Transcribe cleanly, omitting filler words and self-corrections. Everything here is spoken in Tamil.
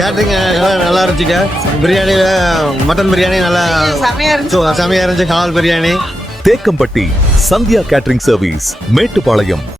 கேட்டரிங் நல்லா இருந்துச்சுங்க. பிரியாணியில் மட்டன் பிரியாணி நல்லா செமையாக இருந்துச்சு. ஹலால் பிரியாணி. Thekkampatti Sandhya catering service, Mettupalayam.